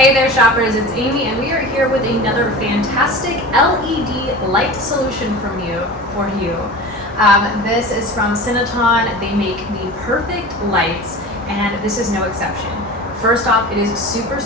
Hey there shoppers, it's Amy and we are here with another fantastic LED light solution for you. This is from CINOTON. They make the perfect lights and this is no exception. First off, it is super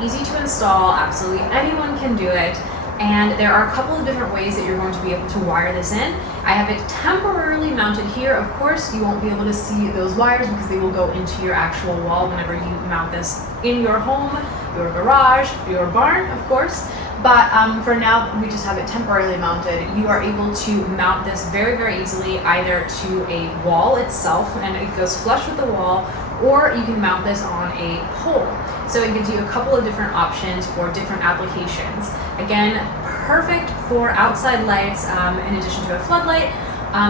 easy to install. Absolutely anyone can do it. And there are a couple of different ways that you're going to be able to wire this in. I have it temporarily mounted here. Of course, you won't be able to see those wires because they will go into your actual wall whenever you mount this in your home, your garage, your barn, of course. But for now, we just have it temporarily mounted. You are able to mount this very easily either to a wall itself, and it goes flush with the wall, or you can mount this on a pole. So it gives you a couple of different options for different applications. Again, perfect for outside lights in addition to a floodlight.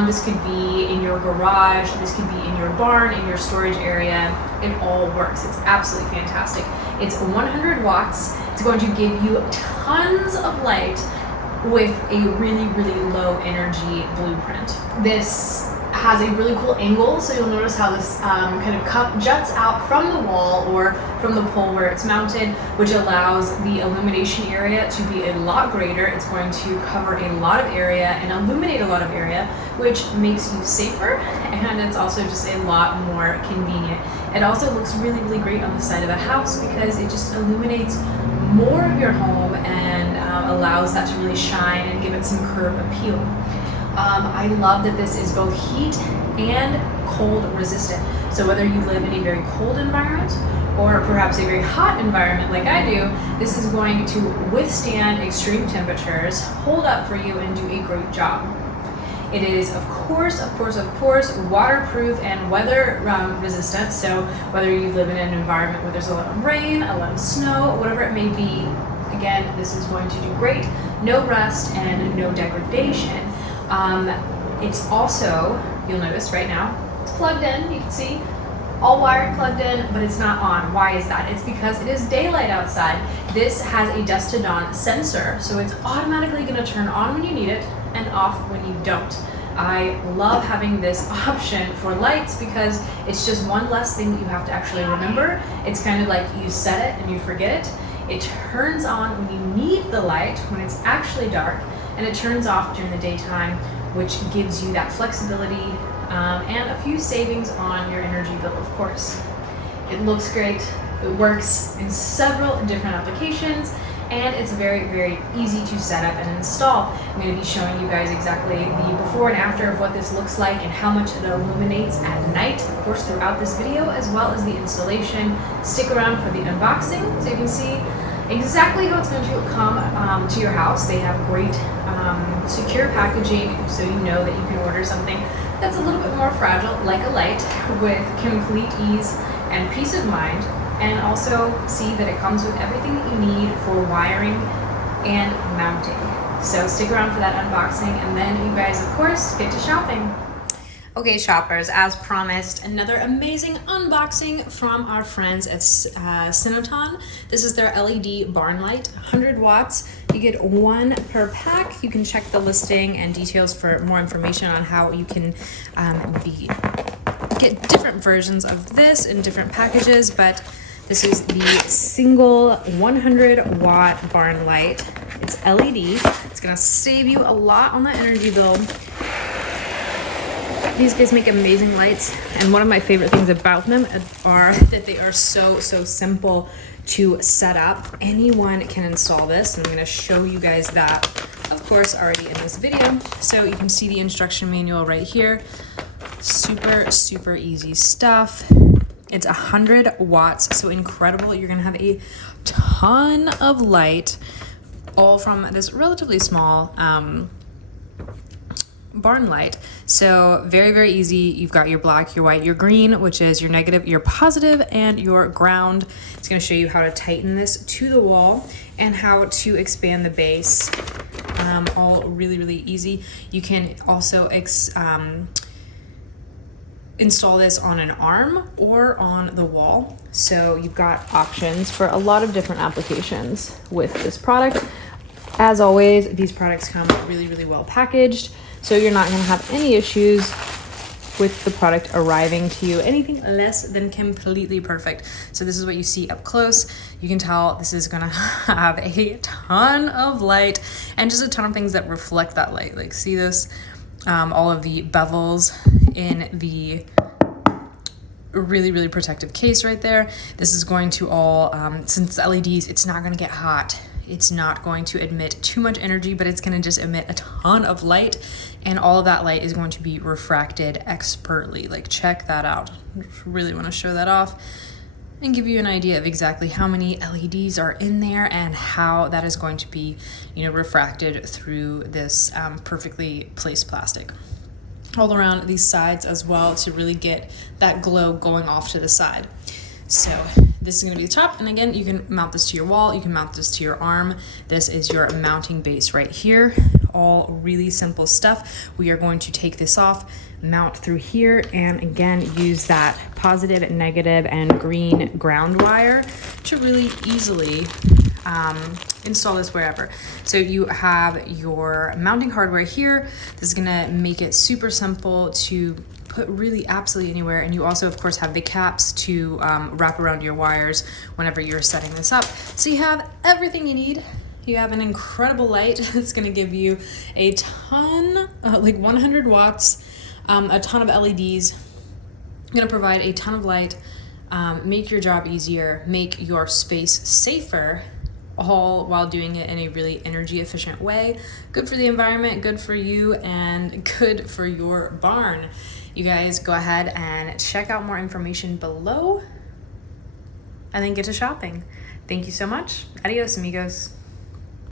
This could be in your garage, this could be in your barn, in your storage area. It all works. It's absolutely fantastic. It's 100 watts. It's going to give you tons of light with a really low energy blueprint. This has a really cool angle, so you'll notice how this kind of cup juts out from the wall or from the pole where it's mounted, which allows the illumination area to be a lot greater. It's going to cover a lot of area and illuminate a lot of area, which makes you safer, and it's also just a lot more convenient. It also looks really great on the side of a house because it just illuminates more of your home and allows that to really shine and give it some curb appeal. I love that this is both heat and cold resistant. So whether you live in a very cold environment or perhaps a very hot environment like I do, this is going to withstand extreme temperatures, hold up for you, and do a great job. It is, of course, waterproof and weather resistant. So whether you live in an environment where there's a lot of rain, a lot of snow, whatever it may be, again, this is going to do great. No rust and no degradation. It's also, you'll notice right now, it's plugged in, you can see, all wired, plugged in, but it's not on. Why is that? It's because it is daylight outside. This has a dusk to dawn sensor, so it's automatically gonna turn on when you need it and off when you don't. I love having this option for lights because it's just one less thing that you have to actually remember. It's kind of like you set it and you forget it. It turns on when you need the light, when it's actually dark, and it turns off during the daytime, which gives you that flexibility and a few savings on your energy bill, of course. It looks great. It works in several different applications, and it's very easy to set up and install. I'm going to be showing you guys exactly the before and after of what this looks like and how much it illuminates at night, of course, throughout this video, as well as the installation. Stick around for the unboxing so you can see exactly how it's going to come to your house. They have great secure packaging, so you know that you can order something that's a little bit more fragile, like a light, with complete ease and peace of mind, and also see that it comes with everything that you need for wiring and mounting. So stick around for that unboxing, and then you guys, of course, get to shopping. Okay, shoppers, as promised, another amazing unboxing from our friends at CINOTON. This is their LED barn light, 100 watts. You get one per pack. You can check the listing and details for more information on how you can get different versions of this in different packages, but this is the single 100 watt barn light. It's LED. It's gonna save you a lot on the energy bill. These guys make amazing lights, and one of my favorite things about them are that they are so simple to set up. Anyone can install this, and I'm going to show you guys that, of course, already in this video. So you can see the instruction manual right here. Super easy stuff. It's 100 watts, so incredible. You're going to have a ton of light, all from this relatively small barn light. So very easy. You've got your black, your white, your green, which is your negative, your positive, and your ground. It's going to show you how to tighten this to the wall and how to expand the base. All really easy. You can also install this on an arm or on the wall. So you've got options for a lot of different applications with this product. As always, these products come really well packaged, so you're not going to have any issues with the product arriving to you. Anything less than completely perfect. So this is what you see up close. You can tell this is gonna have a ton of light and just a ton of things that reflect that light. Like, see this? All of the bevels in the really protective case right there. This is going to all, since it's LEDs, it's not gonna get hot. It's not going to emit too much energy, but it's gonna just emit a ton of light, and all of that light is going to be refracted expertly. Like, check that out. Really wanna show that off and give you an idea of exactly how many LEDs are in there and how that is going to be, you know, refracted through this perfectly placed plastic. All around these sides as well to really get that glow going off to the side. So this is gonna be the top, and again, you can mount this to your wall, you can mount this to your arm. This is your mounting base right here. All really simple stuff. We are going to take this off, mount through here, and again, use that positive, negative, and green ground wire to really easily install this wherever. So you have your mounting hardware here. This is gonna make it super simple to put really absolutely anywhere, and you also of course have the caps to wrap around your wires whenever you're setting this up. So you have everything you need. You have an incredible light that's going to give you a ton, like 100 watts, a ton of LEDs, going to provide a ton of light, make your job easier, make your space safer, all while doing it in a really energy efficient way. Good for the environment, good for you, and good for your barn. You guys go ahead and check out more information below and then get to shopping. Thank you so much. Adios, amigos.